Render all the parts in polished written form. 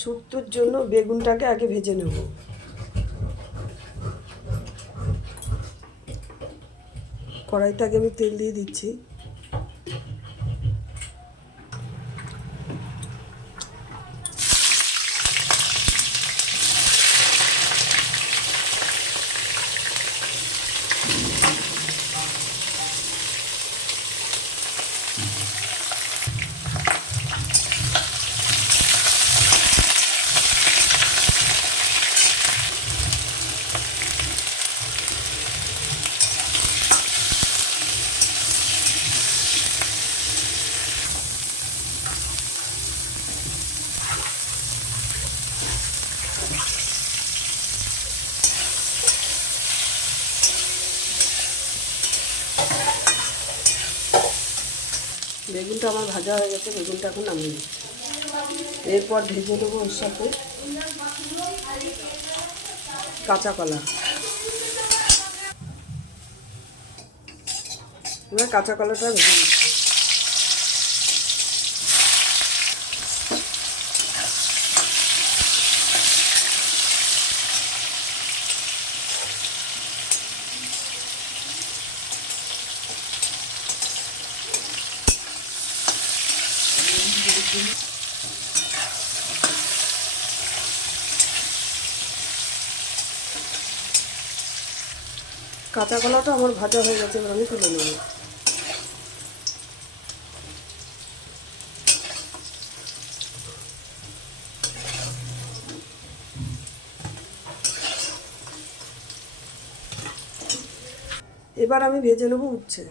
শুক্তোর জন্য বেগুনটাকে আগে ভেজে নেব। কড়াইতে আগে আমি তেল দিয়ে দিচ্ছি। বেগুনটা আমার ভাজা হয়ে গেছে, বেগুনটা এখন নামিয়ে দিচ্ছি। এরপর ভেজে দেবো ওর সাথে কাঁচা কলা। এবার কাঁচা কলাটা ভেজে দিচ্ছি। কাঁচা কলাটা আমার ভাজা হয়ে গেছে, এবার আমি তুলে নেব। এবার আমি ভেজে নেব উচ্ছে।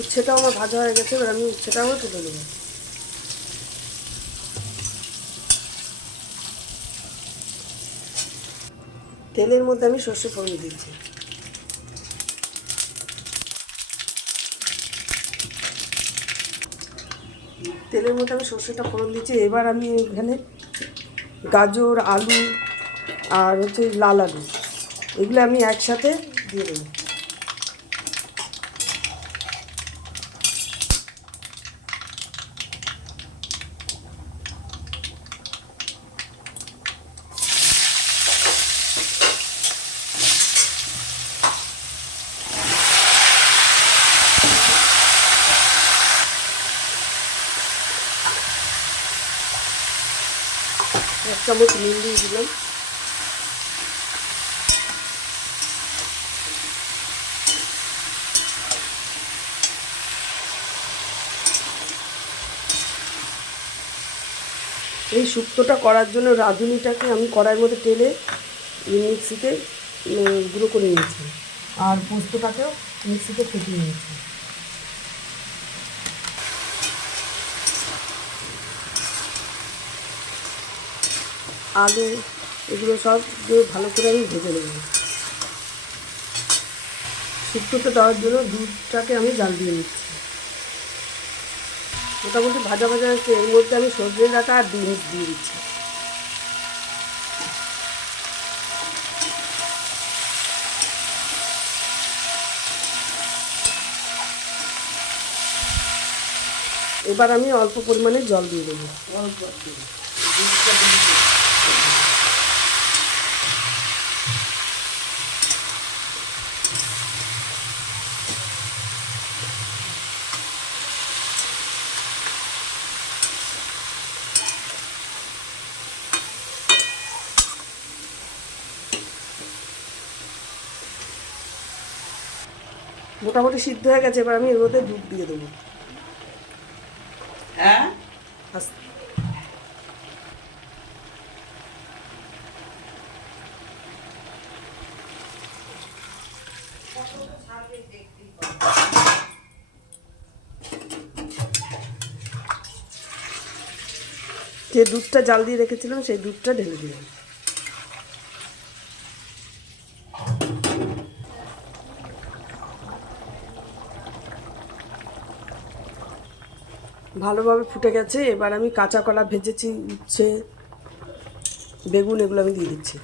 উচ্ছেটাও আমার ভাজা হয়ে গেছে, এবার আমি উচ্ছেটাও তুলে নেব। তেলের মধ্যে আমি সর্ষে ফোড়ন দিচ্ছি। তেলের মধ্যে আমি সর্ষেটা ফোড়ন দিচ্ছি। এবার আমি এখানে গাজর, আলু আর হচ্ছে লাল আলু, এগুলো আমি একসাথে দিয়ে দেবো। এক চামচ নুন দিয়ে দিলাম। এই শুক্তোটা করার জন্য রাঁধুনিটাকে আমি কড়াইয়ের মধ্যে টেলে মিক্সিতে গুঁড়ো করে নিয়েছি, আর পোস্তটাকেও মিক্সিতে ফেটিয়ে নিয়েছি। আলু এগুলো সব দিয়ে ভালো করে আমি ভেজে নেব। শুক্তোতে দেওয়ার জন্য দুধটাকে আমি জাল দিয়ে নিচ্ছি। মোটামুটি ভাজা ভাজা হচ্ছে, এর মধ্যে আমি সজনে ডাঁটা আর বিনস দিয়ে দিচ্ছি। এবার আমি অল্প পরিমাণে জল দিয়ে দেবো। মোটামুটি সিদ্ধ হয়ে গেছে, এবার আমি এর মধ্যে দুধ দিয়ে দেবো। হ্যাঁ, যে দুধটা জাল দিয়ে রেখেছিলাম সেই দুধটা ঢেলে দিলাম। ভালোভাবে ফুটে গেছে। এবার আমি কাঁচা কলা ভেজেছি, উচ্ছে, বেগুন, এগুলো আমি দিয়ে দিচ্ছি।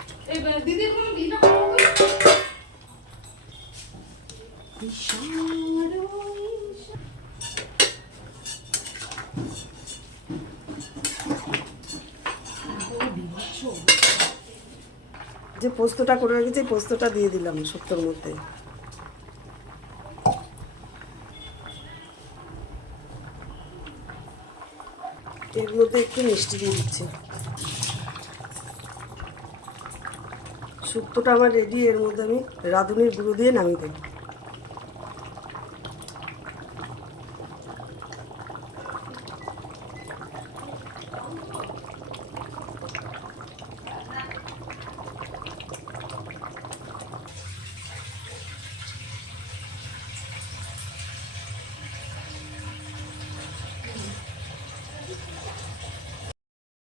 যে পোস্তটা করে রেখেছি পোস্তটা দিয়ে দিলাম শুক্তোর মধ্যে। এর মধ্যে একটু মিষ্টি দিয়ে দিচ্ছি। শুক্তোটা আমার রেডি। এর মধ্যে আমি রাঁধুনির গুঁড়ো দিয়ে নামিয়ে দেবো।